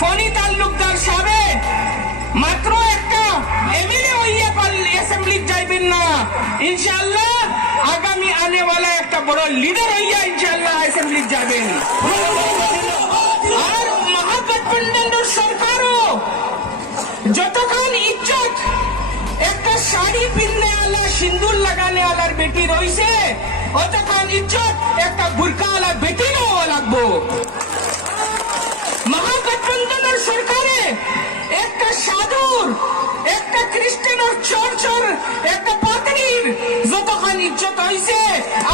ফনি তালুকদার সাহেব মাত্র একটা এমএলএ হইয়া পারলে অ্যাসেম্বলি যাইবেন না, ইনশাআল্লাহ আগামী আনেওয়ালা একটা বড় লিডার হইয়া ইনশাআল্লাহ অ্যাসেম্বলি যাবেন। আর মহাগঠবন্ধনের সরকারও যতক্ষণ ইজ্জত একটা শাড়ি পিননে আলা সিন্দুর লাগানে আলার বেটি রইছে, অতক্ষণ ইজ্জত একটা বুরকা আলা বেটিরও লাগবো। মহাগঠবন্ধনের সরকারে একটা সাধুর, একটা খ্রিস্টানের চর্চর, একটা পাত্রীর যতক্ষণ ইজ্জত হইছে,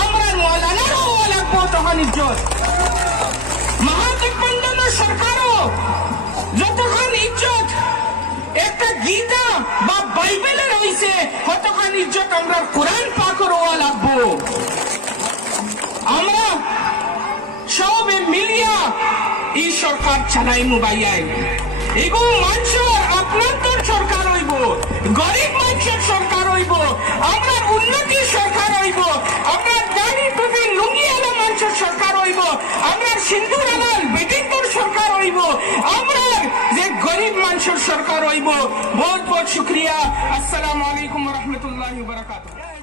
আমরা মৌলানারও লাগবো তখন ইজ্জত। মহাগঠবন্ধনের সরকারও যতক্ষণ ইজ্জত একটা গীতা বা বাইবেলের হইছে, ততক্ষণ ইজ্জত আমরা কোরআন পাকেরও লাগবো। আমরা সবে মিলিয়া এই সরকার চালাইমু ভাইয়াই। এগুলো মানুষের আপনার সরকার হইব, গরিব মানুষের সরকার হইব, আমরা উন্নতির সরকার হইব, আমরা দাড়ি টুপি লুঙ্গি আলা মানুষের সরকার হইব, আমরা সিন্দুর আলাল বেটির সরকার হইব, আমরা যে গরিব মানুষের সরকার হইব। বহুত বহুত শুক্রিয়া। আসসালামু আলাইকুম ওয়া রাহমাতুল্লাহি ওয়া বারাকাতুহু।